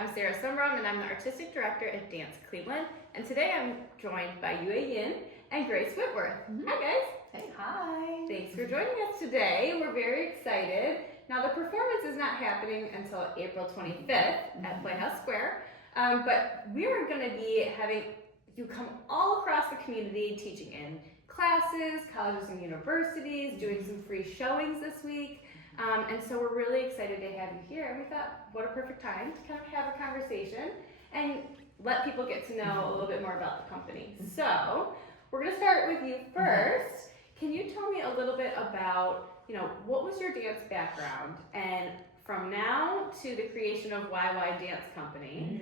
I'm Sarah Sumram, and I'm the Artistic Director at DANCECleveland. And today I'm joined by Yue Yin and Grace Whitworth. Hi, guys. Hey, hi. Thanks for joining us today. We're very excited. Now, the performance is not happening until April 25th at Playhouse Square, but we're going to be having you come all across the community teaching in classes, colleges and universities, doing some free showings this week. And so we're really excited to have you here. And we thought, what a perfect time to kind of have a conversation and let people get to know a little bit more about the company. So we're going to start with you first. Can you tell me a little bit about, what was your dance background? And from now to the creation of YY Dance Company,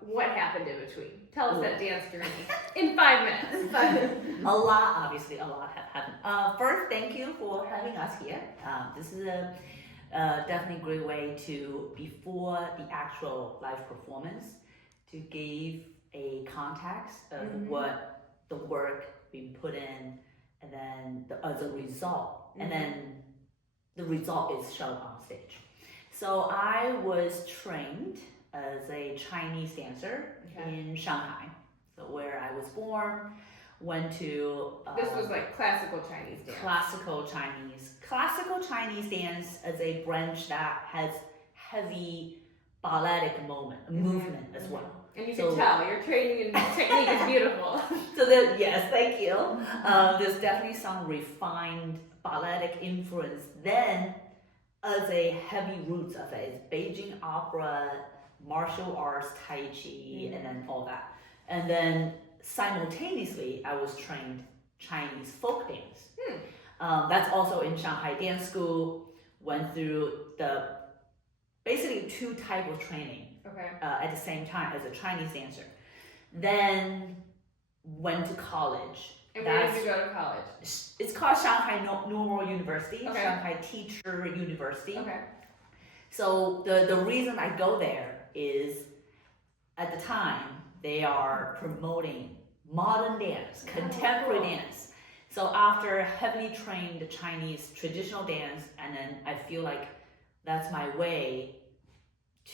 what happened in between? Tell us that dance journey in 5 minutes. A lot have happened. First, thank you for having us here. This is a definitely great way to, before the actual live performance, to give a context of what the work being put in, and then as a result, and then the result is shown on stage. So I was trained as a Chinese dancer in Shanghai, so where I was born. Went to this was like classical Chinese dance. Classical Chinese dance as a branch that has heavy balletic movement as well. And you can tell your training and technique is beautiful. So yes, thank you. There's definitely some refined balletic influence. Then, as a heavy roots of it, Beijing opera, martial arts, Tai Chi, and then all that. And then simultaneously, I was trained Chinese folk dance. That's also in Shanghai Dance School. Went through basically 2 types of training at the same time as a Chinese dancer. Then went to college. And where did you go to college? It's called Shanghai Normal University, Shanghai Teacher University. So the reason I go there is, at the time, they are promoting modern dance, contemporary dance. So after heavily trained Chinese traditional dance, and then I feel like that's my way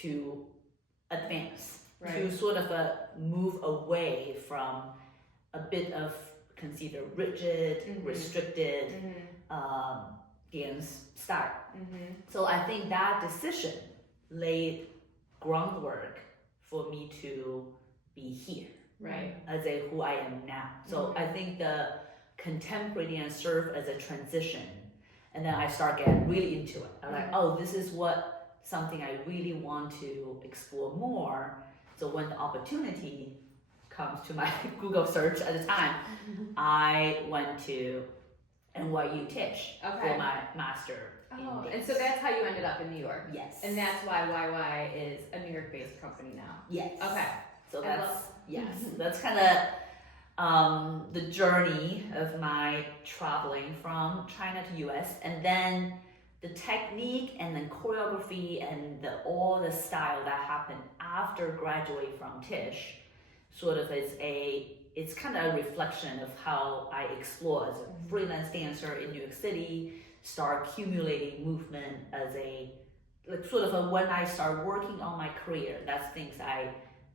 to advance, to sort of move away from a bit of considered rigid, restricted dance style. So I think that decision laid groundwork for me to be here, as who I am now. So I think the contemporary dance served as a transition, and then I start getting really into it. I'm like, this is something I really want to explore more. So when the opportunity comes to my Google search at the time, I went to NYU Tisch for my master in dance. And so that's how you ended up in New York. Yes. And that's why YY is a New York-based company now. Yes. Okay. So that's kind of the journey of my traveling from China to US, and then the technique and then choreography and all the style that happened after graduating from Tisch sort of it's kind of a reflection of how I explore as a freelance dancer in New York City, start accumulating movement as when I start working on my career. That's things I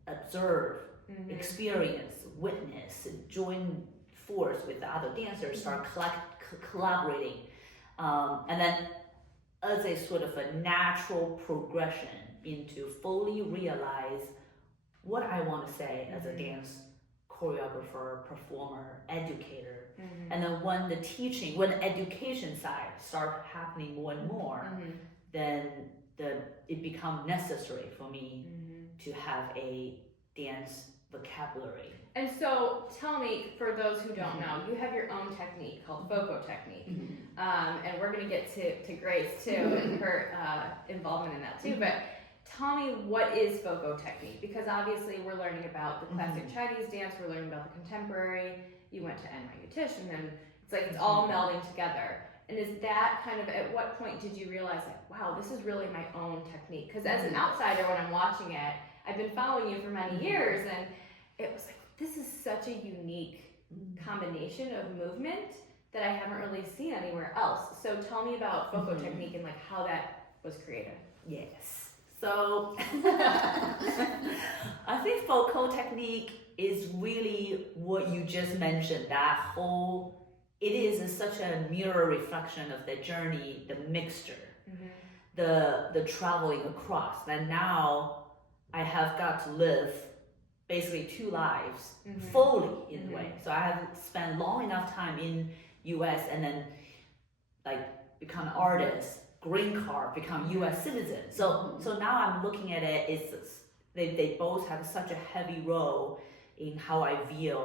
observe, experience, witness, join force with the other dancers, start collaborating, and then as a sort of a natural progression into fully realize what I want to say as a dance choreographer, performer, educator. And then when the education side start happening more and more, then it becomes necessary for me to have a dance vocabulary. And so tell me, for those who don't know, you have your own technique called FoCo Technique. And we're going to get to Grace too and her involvement in that too. But tell me, what is FoCo Technique? Because obviously we're learning about the classic Chinese dance, we're learning about the contemporary. You went to NYU Tisch, and then it's like it's all melding together. And is that kind of, at what point did you realize, like, wow, this is really my own technique? Because as an outsider, when I'm watching it, I've been following you for many years, and it was like, this is such a unique combination of movement that I haven't really seen anywhere else. So tell me about FoCo Technique and like how that was created. Yes. So I think FoCo Technique is really what you just mentioned, it is such a mirror reflection of the journey, the mixture, the traveling across. And now I have got to live basically two lives fully in a way. So I have spent long enough time in US and then like become an artist, green card, become US citizen. So now I'm looking at it, they both have such a heavy role in how I view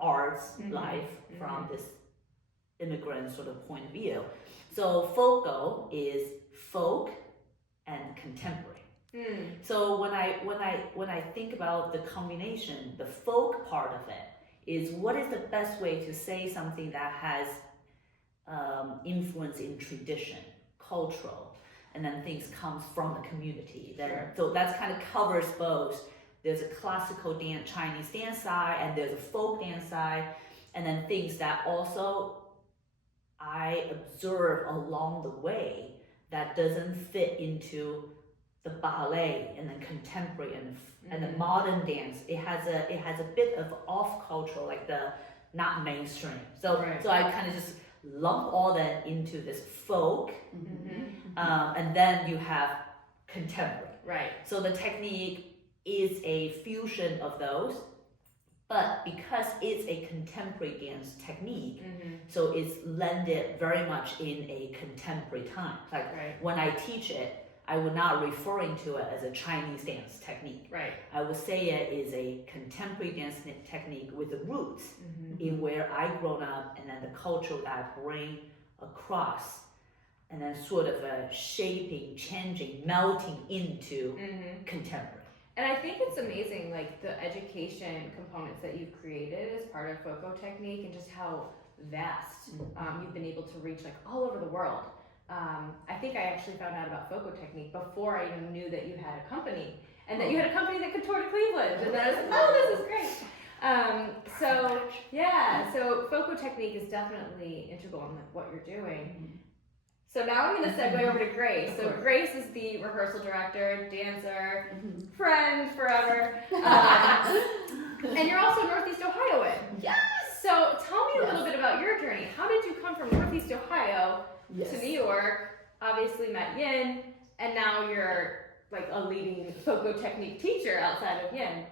arts life from this immigrant sort of point of view. So FoCo is folk and contemporary. So when I think about the combination, the folk part of it is what is the best way to say something that has influence in tradition, cultural, and then things comes from the community. So that's kind of covers both. There's a classical dance, Chinese dance side, and there's a folk dance side, and then things that also I observe along the way that doesn't fit into the ballet and then contemporary and the modern dance. It has a bit of off cultural, like the not mainstream. So I kind of just lump all that into this folk, and then you have contemporary. Right. So the technique is a fusion of those, but because it's a contemporary dance technique, so it's blended very much in a contemporary time. Like when I teach it, I would not referring to it as a Chinese dance technique. Right. I would say it is a contemporary dance technique with the roots in where I grown up, and then the culture that I bring across, and then sort of shaping, changing, melting into contemporary. And I think it's amazing, like the education components that you've created as part of FoCo Technique, and just how vast you've been able to reach, like all over the world. I think I actually found out about FoCo Technique before I even knew that you had a company, and that you had a company that could tour to Cleveland, and then I was like, oh, this is great. So FoCo Technique is definitely integral in what you're doing. So now I'm going to segue over to Grace. So Grace is the rehearsal director, dancer, friend forever, and you're also Northeast Ohioan. Yes. So tell me a little bit about your journey. How did you come from Northeast Ohio to New York? Obviously met Yin, and now you're like a leading FoCo Technique teacher outside of Yin.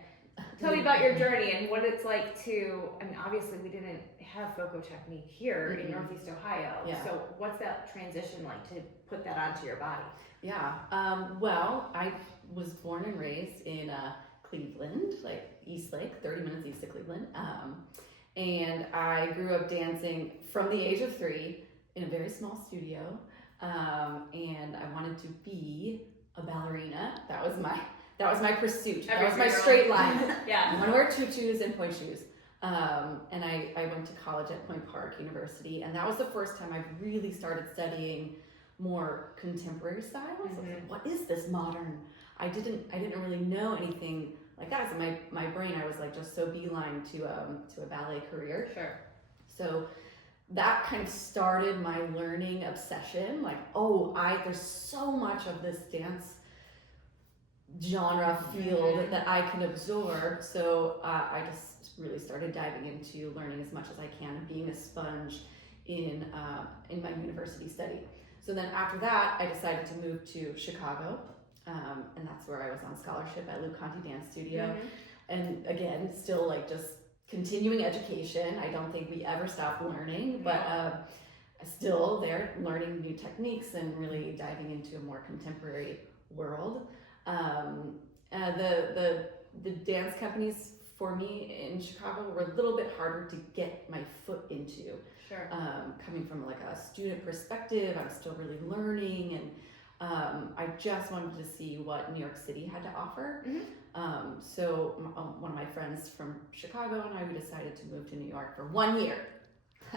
Tell me about your journey and what it's like to, I mean, obviously we didn't have FoCo Technique here in Northeast Ohio. Yeah. So what's that transition like to put that onto your body? Yeah, well, I was born and raised in Cleveland, like Eastlake, 30 minutes east of Cleveland. And I grew up dancing from the age of 3 in a very small studio. And I wanted to be a ballerina. That was my pursuit. That was my straight line. Yeah. I want to wear tutus and point shoes. And I went to college at Point Park University, and that was the first time I really started studying more contemporary styles. I was like, what is this modern? I didn't really know anything like that. So my brain, I was like just so beeline to a ballet career. Sure. So that kind of started my learning obsession. Like, there's so much of this dance genre field that I can absorb. So I just really started diving into learning as much as I can and being a sponge in my university study. So then after that, I decided to move to Chicago, and that's where I was on scholarship at Lou Conte Dance Studio. And again, still like just continuing education. I don't think we ever stop learning, but still there learning new techniques and really diving into a more contemporary world. The dance companies for me in Chicago were a little bit harder to get my foot into. Sure. Coming from like a student perspective, I'm still really learning, and I just wanted to see what New York City had to offer. So one of my friends from Chicago and I, we decided to move to New York for 1 year.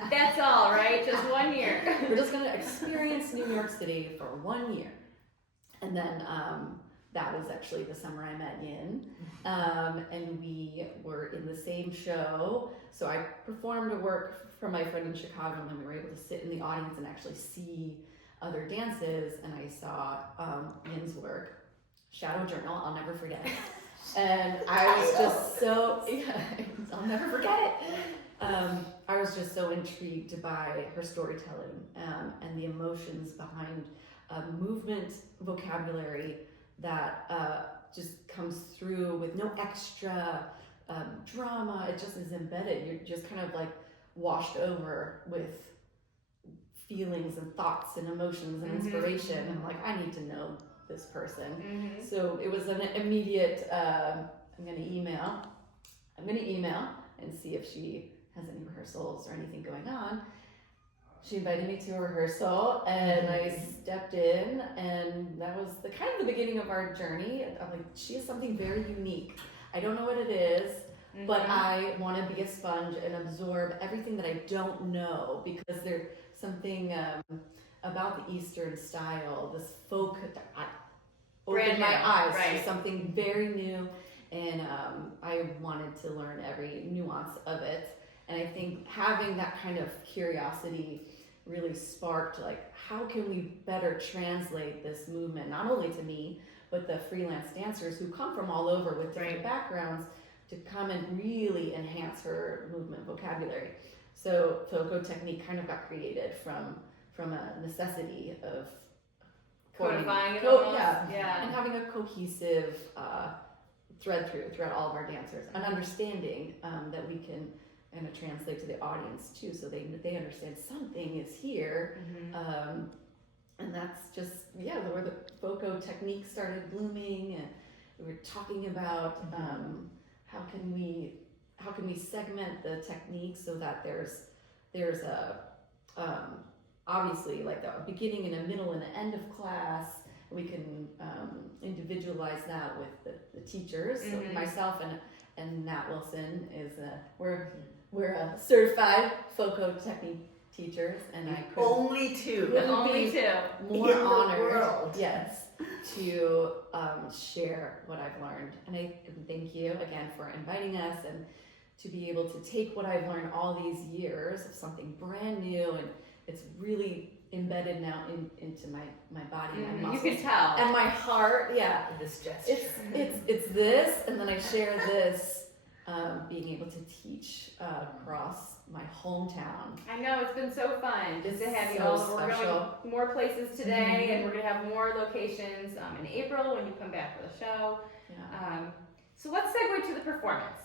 That's all, right? Just 1 year. We're just going to experience New York City for 1 year. And then that was actually the summer I met Yin, and we were in the same show. So I performed a work from my friend in Chicago, and then we were able to sit in the audience and actually see other dances, and I saw Yin's work, Shadow Journal, I'll never forget. And I was just so, I'll never forget it. I was just so intrigued by her storytelling and the emotions behind movement vocabulary that just comes through with no extra drama. It just is embedded. You're just kind of like washed over with feelings and thoughts and emotions and inspiration. And I'm like, I need to know this person. So it was an immediate, I'm gonna email and see if she has any rehearsals or anything going on. She invited me to a rehearsal, and I stepped in, and that was the kind of the beginning of our journey. I'm like, she has something very unique. I don't know what it is, but I want to be a sponge and absorb everything that I don't know, because there's something about the Eastern style, this folk, opened my eyes to something very new, and I wanted to learn every nuance of it. And I think having that kind of curiosity really sparked, like, how can we better translate this movement, not only to me, but the freelance dancers who come from all over with different backgrounds, to come and really enhance her movement vocabulary. So FoCo Technique kind of got created from a necessity of codifying it and having a cohesive thread throughout all of our dancers, an understanding that we can kind of translate to the audience too, so they understand something is here. And that's just where the FoCo Technique started blooming, and we were talking about how can we segment the technique so that there's a obviously like a beginning and a middle and an end of class. We can individualize that with the teachers. So myself and Nat Wilson is we're a certified FoCo Technique teachers, and I could only two more in the honored world. Yes, to share what I've learned. And I thank you again for inviting us, and to be able to take what I've learned all these years of something brand new, and it's really embedded now into my body, my muscles. You can tell. And my heart, This gesture. It's this, and then I share this, being able to teach across my hometown. I know, it's been so fun just to have you so all. We're special. going more places today, and we're going to have more locations in April when you come back for the show. So let's segue to the performance.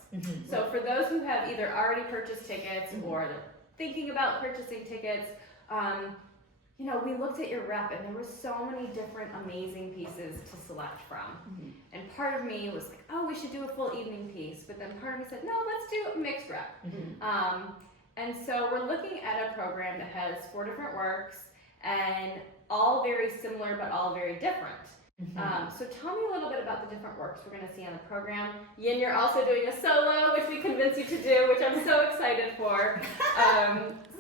So for those who have either already purchased tickets or they're thinking about purchasing tickets, we looked at your rep, and there were so many different amazing pieces to select from. And part of me was like, oh, we should do a full evening piece. But then part of me said, no, let's do a mixed rep. And so we're looking at a program that has 4 different works, and all very similar, but all very different. So tell me a little bit about the different works we're going to see on the program. Yin, you're also doing a solo, which we convinced you to do, which I'm so excited for.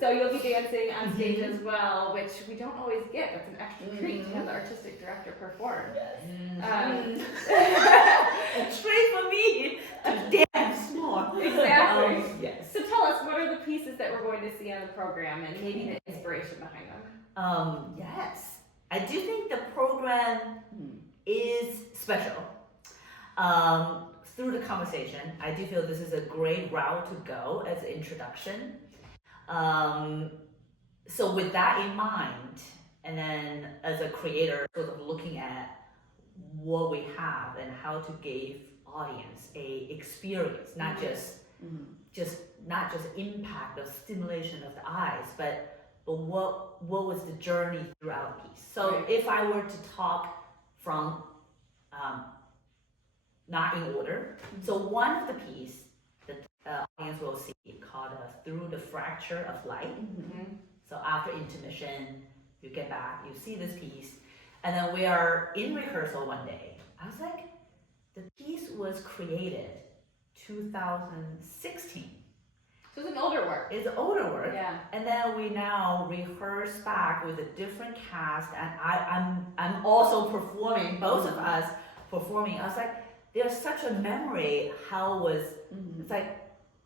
So you'll be dancing on stage as well, which we don't always get. That's an extra treat to have the artistic director perform. A treat for me to dance more. Exactly. Yes. So tell us, what are the pieces that we're going to see on the program, and maybe the inspiration behind them? Yes. I do think the program is special. Through the conversation, I do feel this is a great route to go as an introduction. So with that in mind, and then as a creator, sort of looking at what we have and how to give audience a experience, not just impact of stimulation of the eyes, but what was the journey throughout the piece. So if I were to talk from not in order, so one of the piece that the audience will see called Through the Fracture of Light. So after intermission, you get back, you see this piece, and then we are in rehearsal one day. I was like, the piece was created 2016. So it's an older work. It's older work. Yeah. And then we now rehearse back with a different cast, and I'm also performing, both of us performing. I was like, there's such a memory how was, it's like,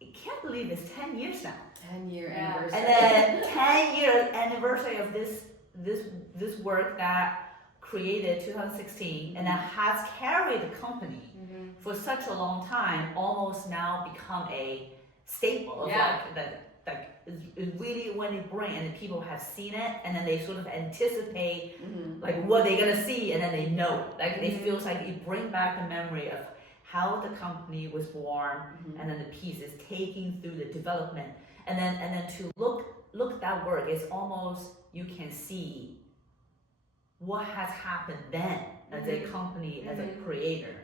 I can't believe it's 10 years now. 10-year anniversary. And then 10-year anniversary of this this work that created 2016 and that has carried the company for such a long time, almost now become a staple of like is really when they bring and people have seen it and then they sort of anticipate like what they're gonna see and then they know it. Like it feels like it brings back the memory of how the company was born and then the piece is taking through the development and then to look at that work, it's almost you can see what has happened then as a company, as a creator,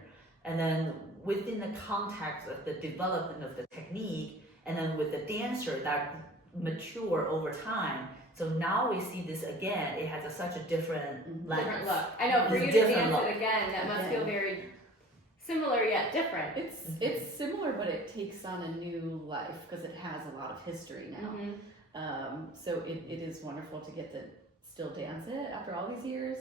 and then within the context of the development of the technique, and then with the dancer that mature over time. So now we see this again, it has such a different lens. Different look. I know, for you to dance it again, that must feel very similar yet different. It's similar, but it takes on a new life because it has a lot of history now. So it is wonderful to get to still dance it after all these years.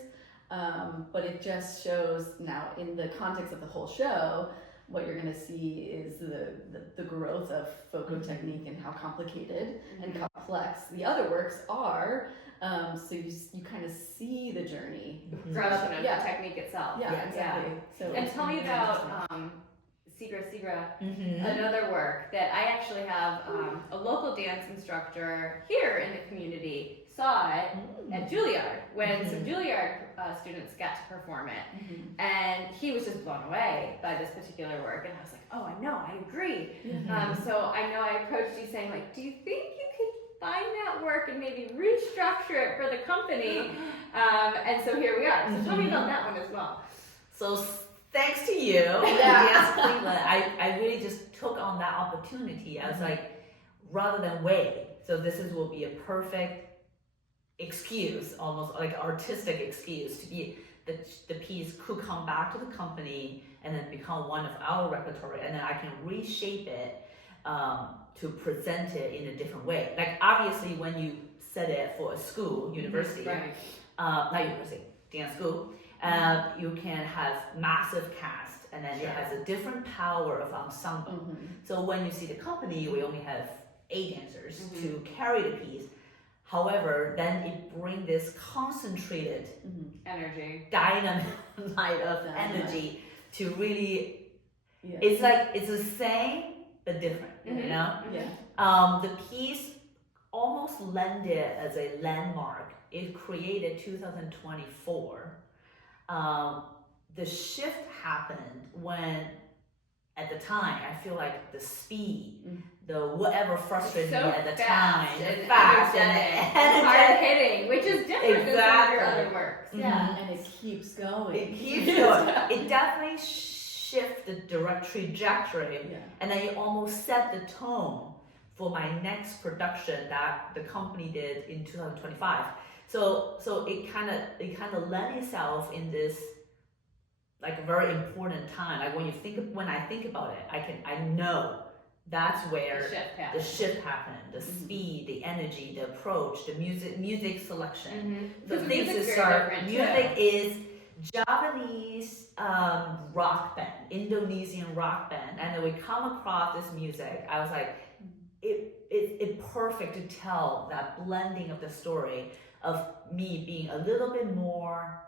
But it just shows now in the context of the whole show, what you're going to see is the growth of FoCo Technique and how complicated and complex the other works are. So you kind of see the journey. Growth of the technique itself. Yeah, exactly. So and tell me about Sigra, another work that I actually have a local dance instructor here in the community saw it at Juilliard when some Juilliard students got to perform it, and he was just blown away by this particular work, and I was like, oh, I know, I agree. So I know I approached you saying like, do you think you could find that work and maybe restructure it for the company? And so here we are. So tell me about that one as well. So thanks to you, DANCECleveland, I really just took on that opportunity. I was like, rather than wait, so will be a perfect excuse, almost like artistic excuse to be the piece could come back to the company and then become one of our repertoire, and then I can reshape it to present it in a different way. Like obviously when you set it for a school, university, not university, dance school, you can have massive cast, and then it has a different power of ensemble. So when you see the company, we only have 8 dancers to carry the piece. However, then it brings this concentrated energy, dynamite of energy to really. It's like it's the same but different, you know. The piece almost landed as a landmark. It created 2024. The shift happened when, at the time, I feel like the speed, the whatever frustrated me at the time, and fast and hard hitting, which is different than some of your other works. And it keeps going. It keeps going. It definitely shifts the direct trajectory, and then it almost set the tone for my next production that the company did in 2025. So it kind of led itself in this like very important time. Like when I think about it, I know that's where the shift happened. The speed, the energy, the approach, the music selection. The things that start. Music is Japanese rock band, Indonesian rock band, and then we come across this music. I was like, it's perfect to tell that blending of the story of me being a little bit more,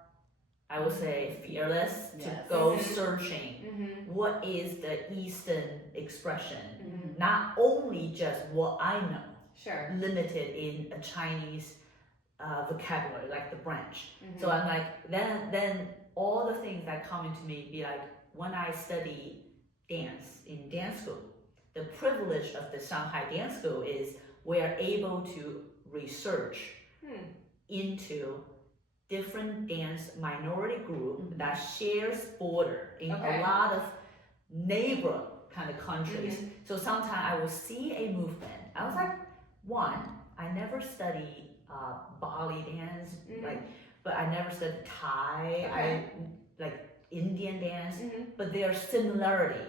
I would say, fearless to go searching. What is the Eastern expression? Not only just what I know, limited in a Chinese vocabulary, like the branch. So I'm like, then all the things that come into me be like, when I study dance in dance school, the privilege of the Shanghai Dance School is we're able to research into different dance minority group that shares border in a lot of neighbor kind of countries. So sometimes I will see a movement. I was like, one, I never studied Ballet dance, but I never studied Thai. I like Indian dance, but there are similarity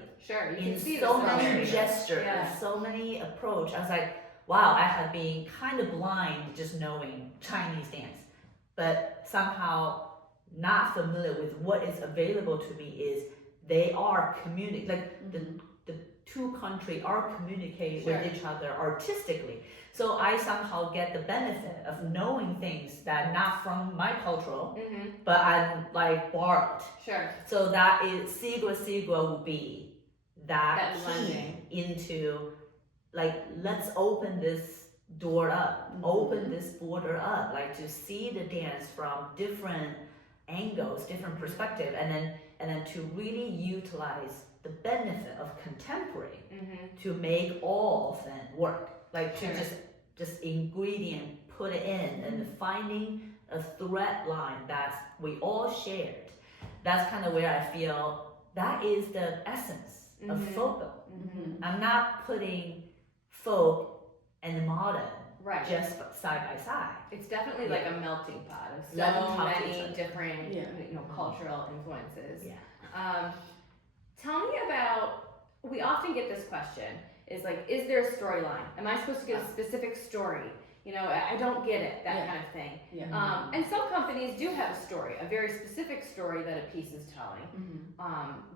in so many gestures, so many approach. I was like, wow, I have been kind of blind just knowing Chinese dance, but somehow not familiar with what is available to me is they are community, like the two countries are communicating Sure. with each other artistically. So I somehow get the benefit of knowing things that not from my cultural, but I'm like borrowed. Sure. So that is sigua will be that key blending. into like let's open this door up, open this border up, like to see the dance from different angles, different perspective, and then to really utilize the benefit of contemporary to make all of them work. Like to just ingredient, put it in, and finding a thread line that we all shared. That's kind of where I feel that is the essence of FoCo. I'm not putting folk and modern Right. just side by side. It's definitely like a melting pot of so Let them talk to each many other. different, cultural influences. Yeah. Tell me about. We often get this question: is like, is there a storyline? Am I supposed to get a specific story? I don't get it. That kind of thing. Yeah. And some companies do have a story, a very specific story that a piece is telling.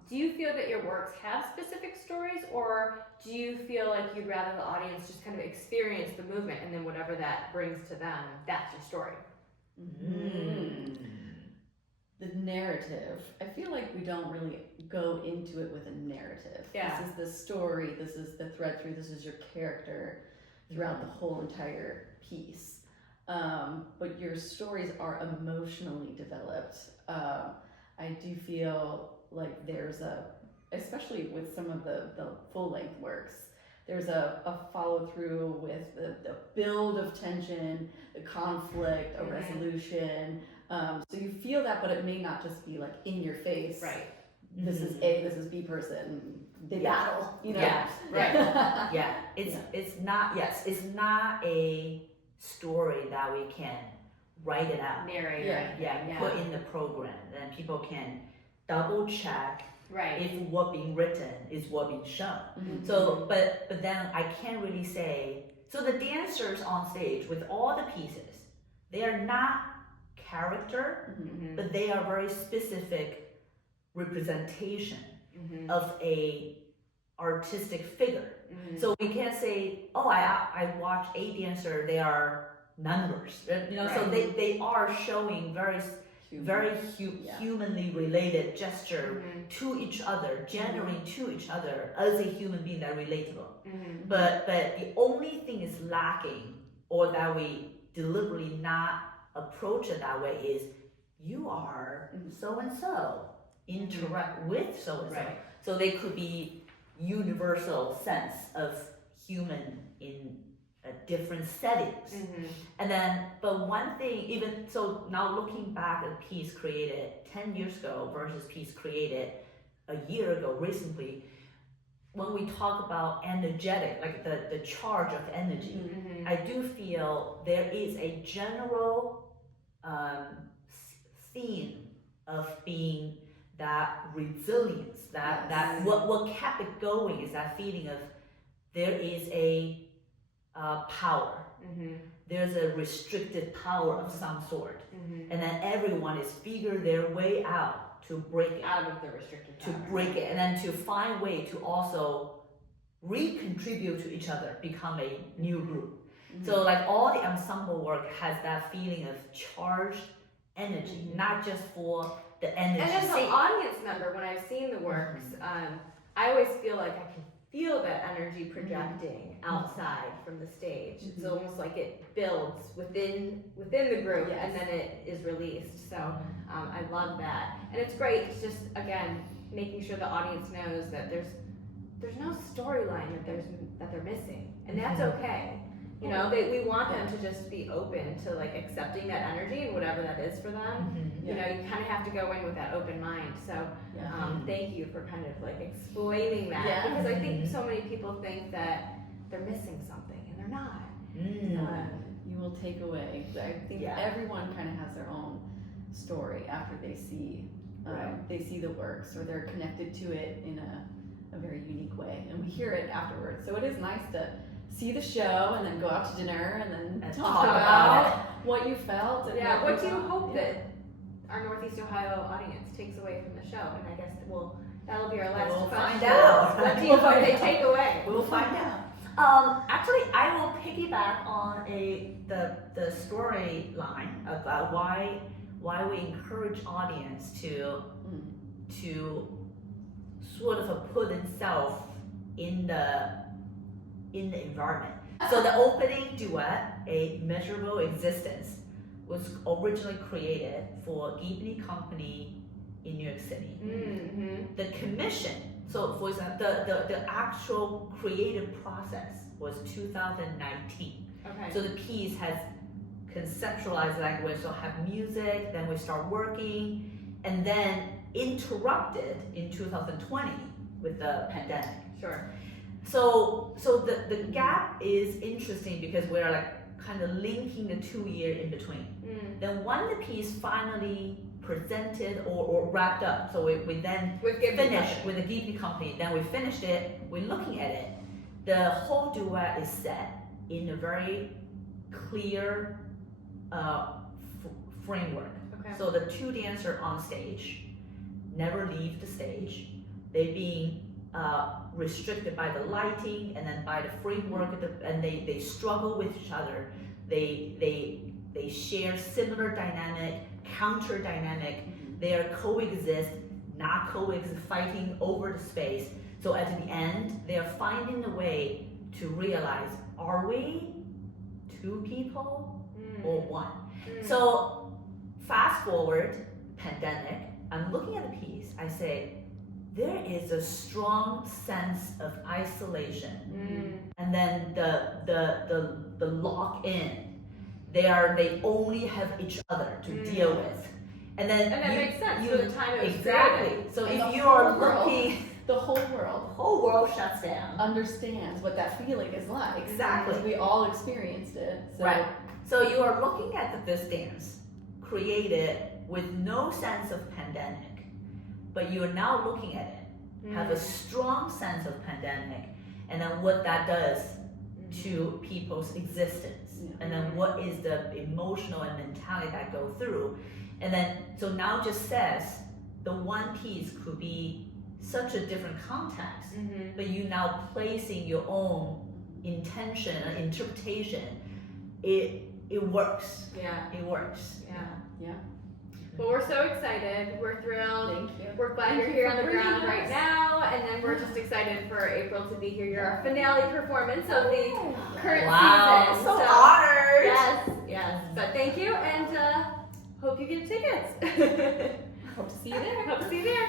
Do you feel that your works have specific stories, or do you feel like you'd rather the audience just kind of experience the movement and then whatever that brings to them, that's your story? The narrative. I feel like we don't really go into it with a narrative. Yeah. This is the story, this is the thread through, this is your character throughout the whole entire piece. But your stories are emotionally developed. I do feel like there's especially with some of the full length works, there's a follow through with the build of tension, the conflict, a resolution. So you feel that, but it may not just be like in your face. Right. This is A, this is B person, big battle. Yeah. Right. Yeah. It's not a story that we can write it out. Narrate. Yeah. Put in the program, then people can double check Right. if what being written is what being shown. So, but then I can't really say. So the dancers on stage with all the pieces, they are not character, but they are very specific representation of a artistic figure. So we can't say, oh, I watch a dancer, they are numbers. So they are showing very humanly related gesture to each other, generating to each other as a human being that relatable. But the only thing is lacking, or that we deliberately not approach it that way, is you are so and so, interact with so and so. Right. So they could be universal sense of human in different settings. And then, but one thing, even so, now looking back at a piece created 10 years ago versus piece created a year ago recently, when we talk about energetic, like the charge of energy, I do feel there is a general theme of being that resilience, that what kept it going is that feeling of there is a power. There's a restricted power of some sort, and then everyone is figure their way out to break it, Out of the restricted power. and then to find way to also recontribute to each other, become a new group. So like all the ensemble work has that feeling of charged energy, not just for the energy. And as an sake. audience member, when I've seen the works, I always feel like I can feel that energy projecting outside from the stage. It's almost like it builds within the group, and then it is released. So I love that, and it's great. It's just again making sure the audience knows that there's no storyline that they're missing, and that's okay. We want them to just be open to like accepting that energy and whatever that is for them. You kind of have to go in with that open mind. So thank you for kind of like explaining that, because I think so many people think that they're missing something and they're not. You will take away. I think everyone kind of has their own story after they see the works, or they're connected to it in a very unique way, and we hear it afterwards. So it is nice to see the show and then go out to dinner and then talk about what you felt. And What do you hope that our Northeast Ohio audience takes away from the show, and I guess that'll be our last We'll question. find out. What do you hope they take away? We'll find out. Actually, I will piggyback on the storyline about why we encourage audience to sort of put themselves in the environment. So the opening duet, A Measurable Existence, was originally created for Gibney Company in New York City. Mm-hmm. The commission, so for example, the actual creative process was 2019. Okay. So the piece has conceptualized language, so have music, then we start working, and then interrupted in 2020 with the pandemic. Sure. So the gap is interesting because we're like kind of linking the 2 year in between. Mm. Then when the piece finally presented or wrapped up, so we then With Gibney finished Company. with the Gibney Company, then we finished it, we're looking at it, the whole duet is set in a very clear framework. Okay. So the two dancers on stage never leave the stage. They're being restricted by the lighting and then by the framework, and they struggle with each other. They share similar dynamic, counter dynamic. They are coexist, not coexist, fighting over the space. So at the end, they are finding a way to realize: are we two people or one? Mm. So fast forward, pandemic. I'm looking at the piece. I say, there is a strong sense of isolation, and then the lock in. They only have each other to deal with, and then And that makes sense for the time it was exactly. created. So And if the you whole are world. looking, The whole world the whole world shuts down. understands what that feeling is like. Exactly. We all experienced it. So Right. So you are looking at this dance created with no sense of pandemic, but you are now looking at it, have a strong sense of pandemic, and then what that does to people's existence, and then what is the emotional and mentality that go through, and then so now just says the one piece could be such a different context, but you now placing your own intention and interpretation, it works. Yeah. It works. Yeah. Well, we're so excited. We're thrilled. Thank you. We're glad Thank you're you here for on the ground bringing right us. now, and then we're just excited for April to be here. You're our finale performance of the current Wow, season. so honored. Yes. But thank you, and hope you get tickets. Hope to see you there. Hope to see you there.